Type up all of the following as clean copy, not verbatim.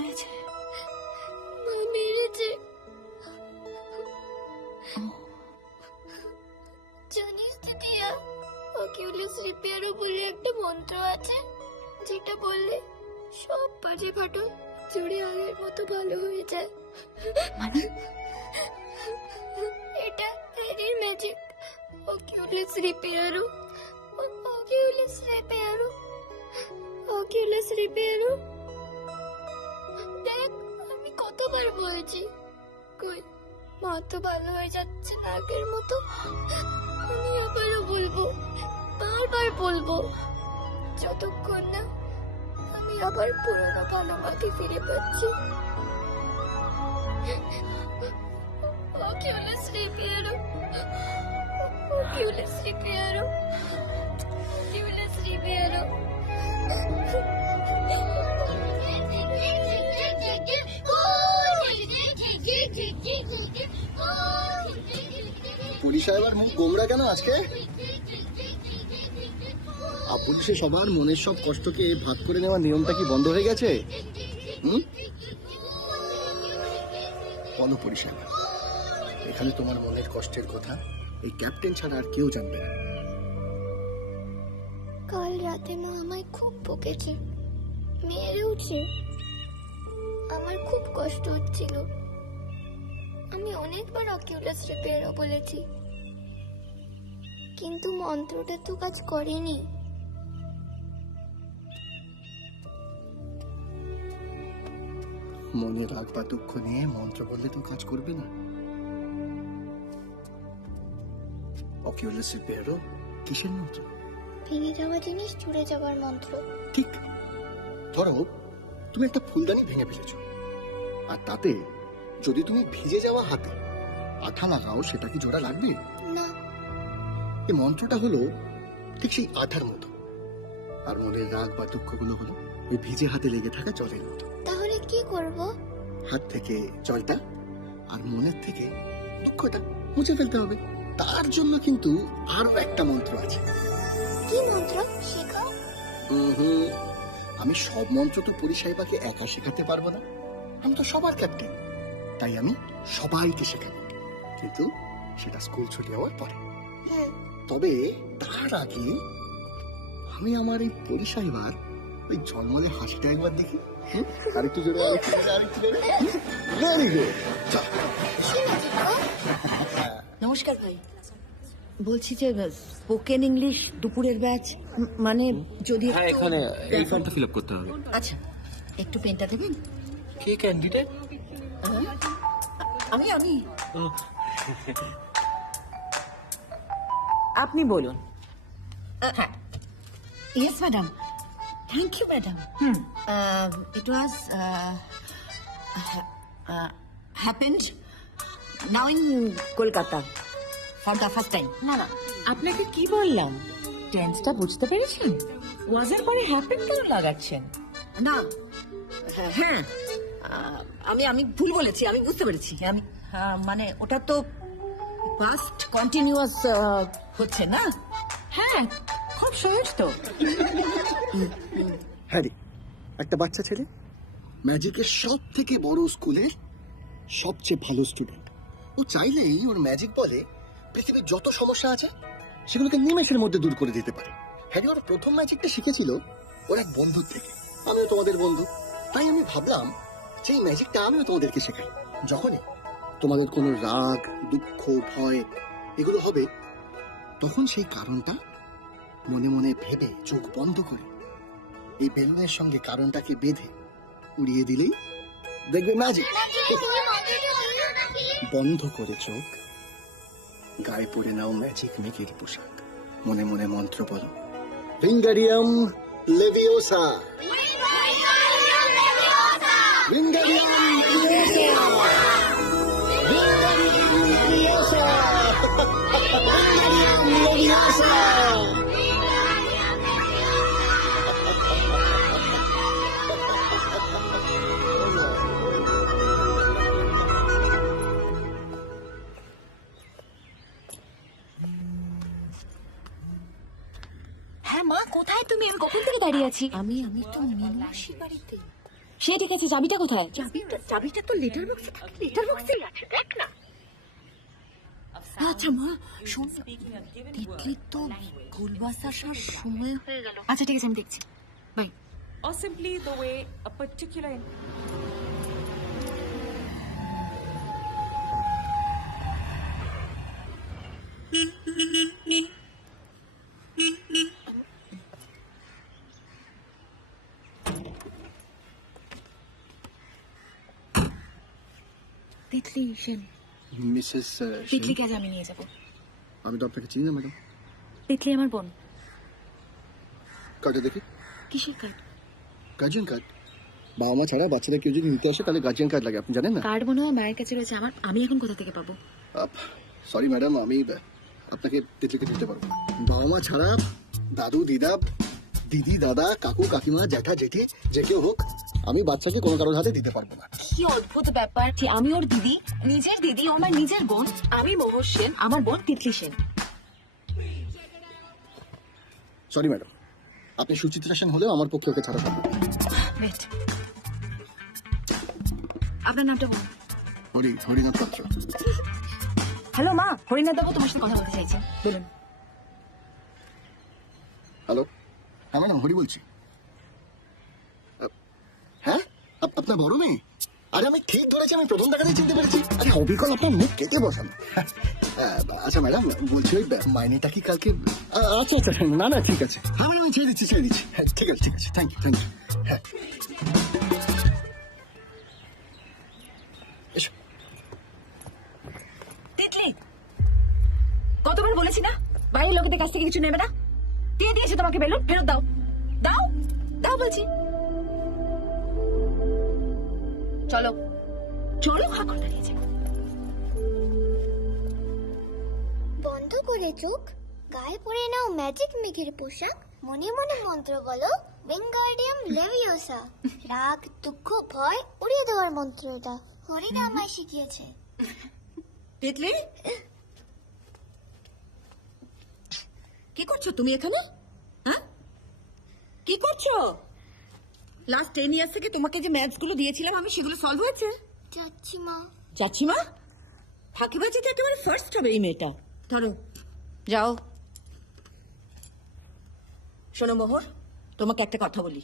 হয়েছে? মা মেরেছে। জানিস দিদিয়া, অকিউলাস রিপেয়ারও বলে একটা মন্ত্র আছে, যেটা বললে সব বাজে ফাটল জুড়ে আগের মতো ভালো হয়ে যায়। মানে এটা হ্যারির magic. Oculus reparo, oculus reparo, oculus reparo. দেখ, আমি কতবার বলেছি, কই মা তো ভালো হয়ে যাচ্ছে না আগের মতো। আমি আবারও বলবো, বারবার বলবো, যতক্ষণ না আমি আবার পুরোনো ভালো মাকে ফিরে পাচ্ছি। Oculus Ribeiro, Oculus Ribeiro, Oculus Ribeiro. Police সাহেবের মুখ গোমড়া কেন আজকে? পুলিশে সবার মনের সব কষ্টকে ভাগ করে নেওয়ার নিয়মটা কি বন্ধ হয়ে গেছে? বলো পুলিশ সাহেব, এখানে তোমার মনের কষ্টের কথা এই ক্যাপ্টেন ছাড়া আর কেউ জানবে না। কাল রাতে মা আমায় খুব বকেছে, মেরেওছে। আমার খুব কষ্ট হচ্ছিল। আমি অনেকবার অকিউলাস রিপেয়ারও বলেছি, কিন্তু মন্ত্রটা তো কাজ করেনি। মনে রাগ বা দুঃখ নিয়ে মন্ত্র বললে তো কাজ করবে না। অকিউলাস রিপেয়ারও কিসের মন্ত্র? ভেঙে যাওয়া জিনিস জুড়ে যাওয়ার মন্ত্র। ঠিক। ধরো তুমি একটা ফুলদানি ভেঙে ফেলেছো, আর তাতে যদি তুমি ভিজে যাওয়া হাতে আঠা লাগাও, সেটা কি জোড়া লাগবে? না। এই মন্ত্রটা হলো ঠিক সেই আঠার মতো, আর মনের রাগ বা দুঃখগুলো হলো এই ভিজে হাতে লেগে থাকা জলের মতো। তাহলে কি করব? হাত থেকে জলটা আর মনের থেকে দুঃখটা মুছে ফেলতে হবে। তার জন্য কিন্তু আরো একটা মন্ত্র আছে। কি মন্ত্র? শেখাও। আমি সব মন্ত্র তো পুলিশ সাহেবাকে একা শেখাতে পারবো না, আমি তো সবার ক্যাপ্টেন, তাই আমি সবাইকে শেখাবো, কিন্তু সেটা স্কুল ছুটি হওয়ার পরে। তবে তার আগে আমি আমার এই পুলিশ সাহেবার ওই জন্মলে হাসিটা একবার দেখি। আরেকটু জোরে, আরেকটু জোরে। Very good. নমস্কার ভাই, বলছি যে স্পোকেন ইংলিশ দুপুরের ব্যাচ, মানে যদি হ্যাঁ, এখানে এই ফর্মটা ফিল আপ করতে হবে। আচ্ছা, একটু পেনটা দেবেন? কে ক্যান্ডিডেট? আমি আপনি বলুন। হ্যাঁ, yes madam, thank you madam. It was happened now in Kolkata for the first time. না না, আপনাকে কি বললাম, টেন্সটা বুঝতে পেরেছেন? ওয়াজের পরে হ্যাপেন কেন লাগাচ্ছেন? না, হ্যাঁ, আমি ভুল বলেছি, আমি বুঝতে পেরেছি। আমি মানে ওটা তো পাস্ট কন্টিনিউয়াস হচ্ছে না। হ্যাঁ, খুব সহজ তো। হ্যারি একটা বাচ্চা ছেলে, ম্যাজিকের সব থেকে বড় স্কুলের সবচেয়ে ভালো স্টুডেন্ট। ও চাইলেই ওর ম্যাজিক বলে পৃথিবীর যত সমস্যা আছে সেগুলোকে নিমেষের মধ্যে দূর করে দিতে পারে। হ্যারি ওর প্রথম ম্যাজিকটা শিখেছিল ওর এক বন্ধুর থেকে। আমিও তোমাদের বন্ধু, তাই আমি ভাবলাম যে এই ম্যাজিকটা আমিও তোমাদেরকে শেখাই। যখনই তোমাদের কোনো রাগ, দুঃখ, ভয় এগুলো হবে, তখন সেই কারণটা মনে মনে ভেবে চোখ বন্ধ করে এই বেলুনের সঙ্গে কারণটাকে বেঁধে উড়িয়ে দিলেই দেখবে ম্যাজিক। বন্ধ করে চোখ, গায়ে পরে নাও ম্যাজিক মেকের পোশাক, মনে মনে মন্ত্র বলো, ভিঙ্গারিয়াম লেভিওসা, ভিঙ্গারিয়াম লেভিওসা, ভিঙ্গারিয়াম লেভিওসা, ভিঙ্গারিয়াম লেভিওসা। হ্যাঁ মা, কোথায় তুমি? আমি কখন থেকে দাঁড়িয়ে আছি। আমি তো মিনুষি বাড়িতে। সে ঠিক আছে, চাবিটা কোথায়? চাবিটা তো লেটার বক্সে থাকে, লেটার বক্সেই আছে, দেখ না। আচ্ছা মা, শোন তো, তিতলি তো স্কুলবাস আসার সময় হয়ে গেল। আচ্ছা ঠিক আছে, আমি দেখছি। Bye. Or simply the way a particular Titli Sen. Mrs তিতলিকে আজ আমি নিয়ে যাবো। আমি তো আপনাকে চিনি না ম্যাডাম। তিতলি আমার বোন। কার্ডটা দেখি। কিসের কার্ড? Guardian card. বাবা মা ছাড়া বাচ্চারা কেউ যদি নিতে আসে তাহলে গার্জিয়ান কার্ড লাগে, আপনি জানেন না? কার্ড মনে হয় মায়ের কাছে রয়েছে, আমি এখন কোথা থেকে পাবো? সরি ম্যাডাম, আমি আপনাকে তিতলিকে দিতে পারবো না। বাবা মা ছাড়া দাদু দিদা দিদি দাদা কাকু কাকিমা জ্যাঠা জেঠি যে কেউ হোক, আমি বাচ্চাকে কোনো কারোর হাতে দিতে পারবো না। কি অদ্ভুত ব্যাপার! আমি ওর দিদি, নিজের দিদি, ও আমার নিজের বোন। আমি মোহর সেন, আমার বোন তিতলি সেন। সরি ম্যাডাম, আপনি সুচিত্রা সেন হলেও আমার পক্ষে ওকে ছাড়া সম্ভব না। Wait. আপনার নামটা বলুন। হরিনাথ পাত্র। হ্যালো মা, হরিনাথ বাবু তোমার সাথে কথা বলতে চাইছেন, বলুন। হ্যালো, হ্যাঁ ম্যাডাম, হরি বলছি। হ্যাঁ, আপনার বড় মেয়ে? আরে আমি ঠিক ধরেছি, আমি প্রথম দেখাতেই চিনতে পেরেছি। আরে অবিকল আপনার মুখ কেটে বসানো। আচ্ছা ম্যাডাম, বলছি ওই মাইনেটা কি কালকে? আচ্ছা আচ্ছা, না না ঠিক আছে। হ্যাঁ ম্যাডাম, আমি ছেড়ে দিচ্ছি। হ্যাঁ ঠিক আছে, থ্যাংক ইউ। হ্যাঁ এসো। তিতলি, কতবার বলেছি না বাইরের লোকেদের কাছ থেকে কিছু নেবে না? দিয়ে দিয়েছে তোমাকে বেলুন, ফেরত দাও। দাও দাও বলছি। চলো চলো, হাঁকর দাঁড়িয়েছে। বন্ধ করে চোখ, গায়ে পরে নাও ম্যাজিক মেঘের পোশাক, মনে মনে মন্ত্র বলো উইঙ্গার্ডিয়াম লেভিওসা। রাগ দুঃখ ভয় উড়িয়ে দেওয়ার মন্ত্রটা হরিদা আমায় শিখিয়েছে। তিতলি, কি করছো তুমি এখানে? হ্যাঁ, কি করছো? লাস্ট 10 ইয়ার্স থেকে তোমাকে যে ম্যাথস গুলো দিয়েছিলাম আমি, সেগুলো সলভ হয়েছে? যাচ্ছি মা। যাচ্ছি মা? ফাঁকিবাজিতে একেবারে ফার্স্ট হবে এই মেয়েটা। ধরো, যাও। শোনো মোহর, তোমাকে একটা কথা বলি।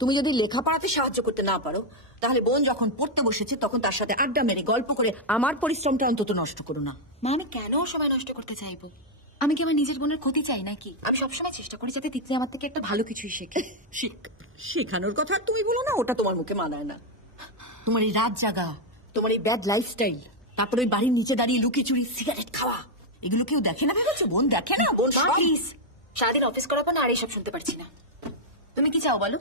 তুমি যদি লেখাপড়াতে সাহায্য করতে না পারো, তাহলে বোন যখন পড়তে বসেছে তখন তার সাথে আড্ডা মেরে গল্প করে আমার পরিশ্রমটা অন্তত নষ্ট করো না। মা, আমি কেন ওর সময় নষ্ট করতে চাইবো? আমি কি আমার নিজের বোনের ক্ষতি চাই নাকি? আমি সবসময় চেষ্টা করি যাতে তিতলি আমার থেকে একটা ভালো কিছুই শেখে। শেখানোর কথা আর তুমি বলো না, ওটা তোমার মুখে মানায় না। তোমার এই রাত জাগা, তোমার এই ব্যাড লাইফস্টাইল, তারপর ওই বাড়ির নিচে দাঁড়িয়ে লুকিয়ে চুরি সিগারেট খাওয়া, এগুলো কেউ দেখে না ভেবেছো? বোন দেখে না? বোন প্লিজ, সারাদিন অফিস করার পর না আর এইসব শুনতে পারছি না। তুমি কি চাও বলো?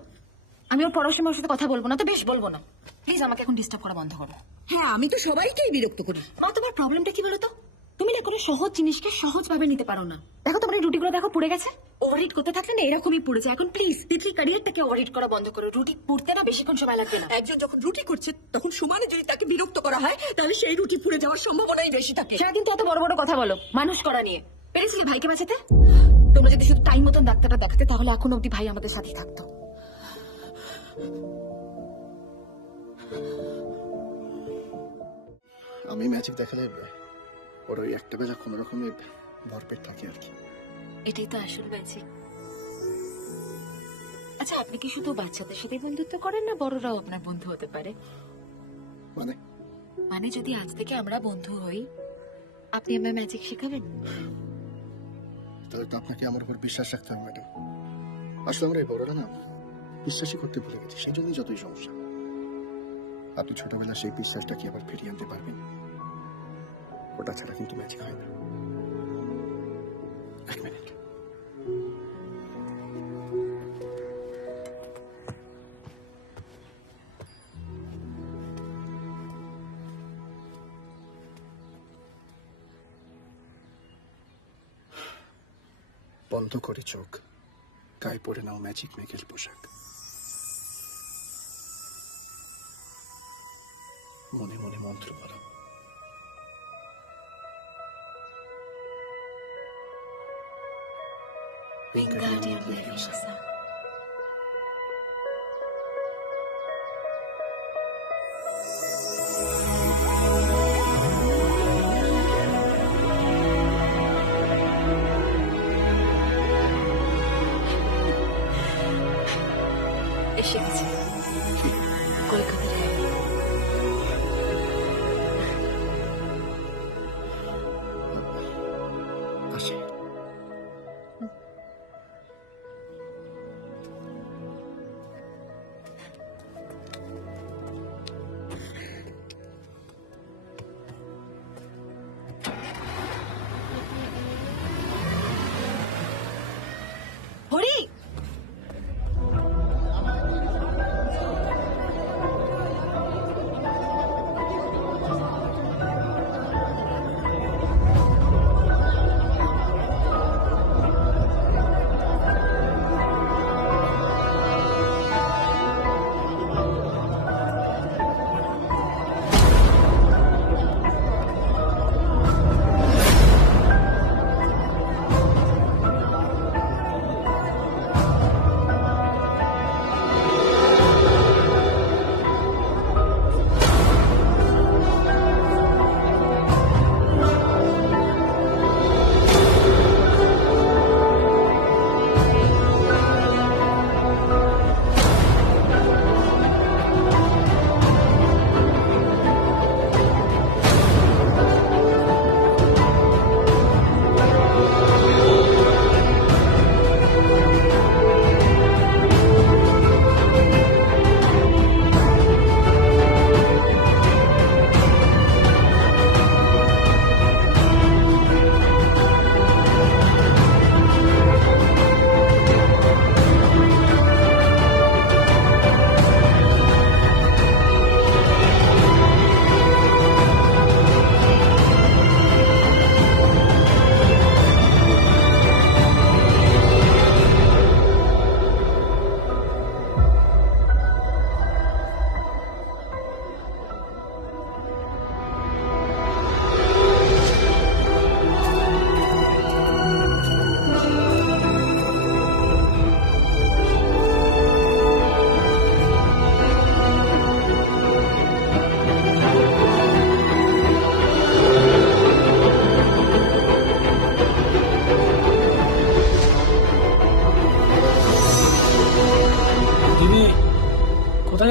আমি ওর পড়ার সময় ওর সাথে কথা বলবো না তো? বেশ, বলবো না। প্লিজ আমাকে এখন ডিস্টার্ব করা বন্ধ করো। হ্যাঁ, আমি তো সবাইকেই বিরক্ত করি। মা, তোমার প্রবলেমটা কি বলো তো? তুমি না কোনো সহজ জিনিসকে সহজ ভাবে নিতে পারো না। দেখো তোমার এই রুটিগুলো দেখো, পুড়ে গেছে। ওভারহিট করতে থাকলে না এরকমই পুড়ে যায়। এখন প্লিজ তিতলি ক্যারিয়ারটাকে ওভারহিট করা বন্ধ করো। রুটি পুড়তে না বেশিক্ষণ সময় লাগবে না। একজন যখন রুটি করছে তখন সমানে যদি তাকে বিরক্ত করা হয়, তাহলে সেই রুটি পুড়ে যাওয়ার সম্ভাবনাই বেশি থাকে। সারাদিন তো এত বড় বড় কথা বলো মানুষ করা নিয়ে। পেরেছিলে ভাইকে বাঁচাতে? তোমরা যদি শুধু টাইম মতন ডাক্তারটা দেখাতে, তাহলে এখন অব্দি ভাই আমাদের সাথেই থাকতো। আমি ম্যাজিক দেখালে ওর ওই একটা বেলা কোনো রকমের ভরপেট থাকে আর কি। এটাই তো আসল ম্যাজিক। আচ্ছা, আপনি কি শুধু বাচ্চাদের সাথে বন্ধুত্ব করেন, না বড়রাও আপনার বন্ধু হতে পারে? মানে যদি আজ থেকে আমরা বন্ধু হই, আপনি আমায় ম্যাজিক শেখাবেন? তাহলে তো আপনাকে আমার উপর বিশ্বাস রাখতে হবে ম্যাডাম। আসলে আমরা এই বড়রা না বিশ্বাসই করতে ভুলে গেছি, সেই জন্যই যতই সমস্যা। আপনি ছোটবেলা সেই বিশ্বাসটা কি আবার ফিরিয়ে আনতে পারবেন? ওটা ছাড়া কিন্তু ম্যাজিক হয় না। এক মিনিট। বন্ধ করে চোখ, গায়ে পরে নাও ম্যাজিক মেঘের পোশাক, মনে মনে মন্ত্র বলো Wingardium Leviosa.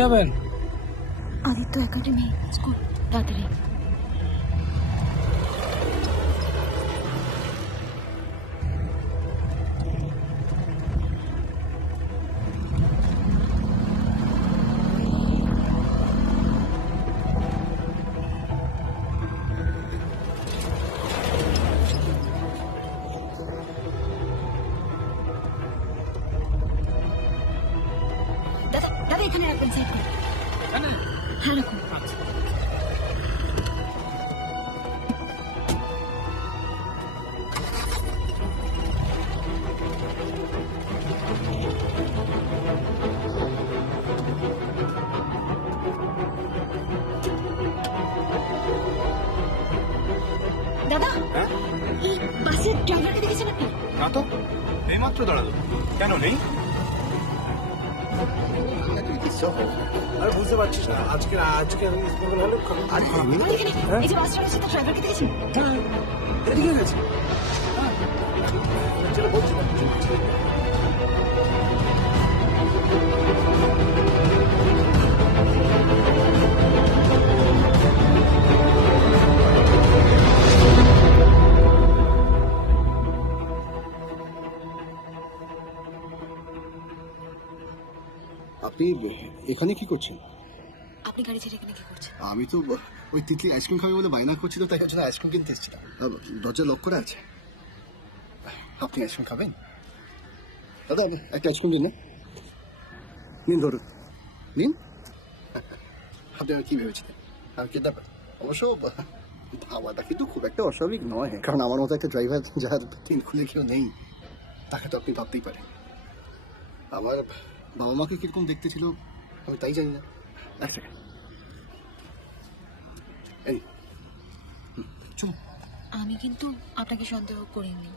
যাবেন? আদিত্য একাডেমি স্কুল, তাড়াতাড়ি। দাদা দাদা এখানে রাখবেন সাইড করে। হ্যাঁ রাখুন। দাদা এই বাসের ড্রাইভারকে দেখেছেন আপনি? না তো, এইমাত্র দাঁড়ালো। কেন নেই? আর বুঝতে পারছিস না, আজকে স্কুল হলো আর এমনি না? এই যে বাস চালাচ্ছে তার ড্রাইভারকে দেখেছেন? এদিকে গেছে। যেটা বলছিলাম, আপনি এখানে কি করছেন? আপনি গাড়ি ছেড়ে এখানে কি করছেন? আমি তো ওই তিতলি আইসক্রিম খাবে বলে বায়না করছিল, তাই জন্য আইসক্রিম কিনতে এসেছিলাম। দরজা লক করা আছে। আপনি আইসক্রিম খাবেন? দাদা একটা আইসক্রিম দিন না। নিন ধরুন, নিন। আপনি আমি কি ভেবেছিলেন আমি কিডন্যাপার? অবশ্য ভাবাটা কিন্তু খুব একটা অস্বাভাবিক নয়, কারণ আমার মতো একটা ড্রাইভার যার তিন খুলে কেউ নেই, তাকে তো আপনি ভাবতেই পারেন। আমার বাবা মাকে কিরকম দেখতে ছিল আমি তাই জানি না। এক সেকেন্ড, এই চলো। আমি কিন্তু আপনাকে সন্দেহ করিনি।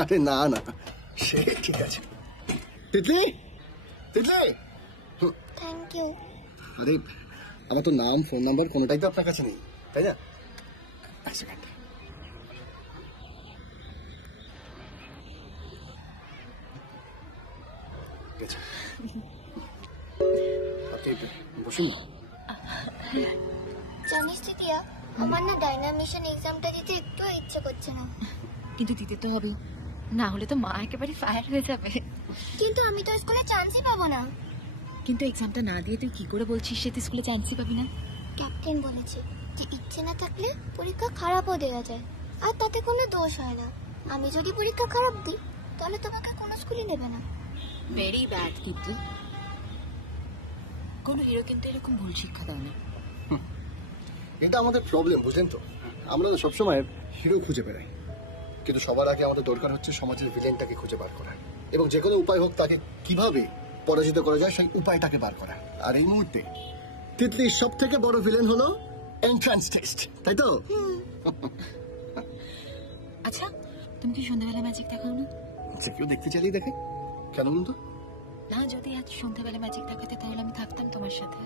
আরে না না, সে ঠিক আছে। তিতলি, তিতলি। Thank you. আরে আমার তো নাম ফোন নাম্বার কোনোটাই তো আপনার কাছে নেই, তাই না? এক সেকেন্ড। আপনি বসুন না। জানিস দিদিয়া, আমার না ডাইনামিশন এক্সামটা দিতে একটু ইচ্ছে করছে না। কিন্তু দিতে তো হবে, না হলে তো মা একেবারে ফায়ার হয়ে যাবে। কিন্তু আমি তো স্কুলে চান্সই পাবো না। কিন্তু এক্সামটা না দিয়ে তুই কি করে বলছিস সে তুই স্কুলে চান্সই পাবি না? ক্যাপ্টেন বলেছে যে ইচ্ছে না থাকলে পরীক্ষা খারাপও দেওয়া যায়, আর তাতে কোনো দোষ হয় না। আমি যদি পরীক্ষা খারাপ দিই তাহলে তোমাকে কোনো স্কুলে নেবে না। Very bad. কিন্তু কোনো হিরো কিন্তু এরকম ভুল শিক্ষা দেয় না। এটা আমাদের প্রবলেম, বুঝলেন তো? আমরা না সবসময় হিরো খুঁজে বেড়াই, কিন্তু সবার আগে আমাদের দরকার হচ্ছে সমাজের ভিলেনটাকে খুঁজে বার করা, এবং যে কোনো উপায় হোক তাকে কিভাবে পরাজিত করা যায় সেই উপায়টাকে বার করা। আর এই মুহূর্তে তিতলির সব থেকে বড় ভিলেন হলো এন্ট্রান্স টেস্ট, তাই তো? আচ্ছা, তুমি কি সন্ধ্যাবেলা ম্যাজিক দেখাও না? যে কেউ দেখতে চাইলেই দেখে, কেন বলুন তো? না, যদি আজ সন্ধ্যাবেলা ম্যাজিক দেখাতে তাহলে আমি থাকতাম তোমার সাথে।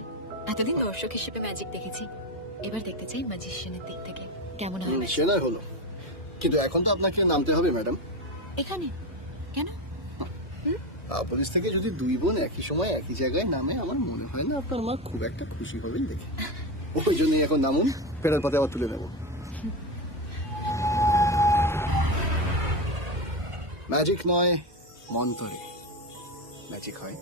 এতদিন দর্শক হিসেবে ম্যাজিক দেখেছি, এবার দেখতে চাই ম্যাজিশিয়ানের দিক থেকে কেমন হয়। সে নয় হলো, কিন্তু এখন তো আপনাকে নামতে হবে ম্যাডাম। এখানে কেন? পুলিশ থেকে যদি দুই বোন একই সময় একই জায়গায় নামে, আমার মনে হয় না আপনার মা খুব একটা খুশি হবেন দেখে। ওই জন্যই এখন নামুন, ফেরার পথে আবার তুলে নেব। ম্যাজিক নয়, মন্তরে ম্যাজিক হয়।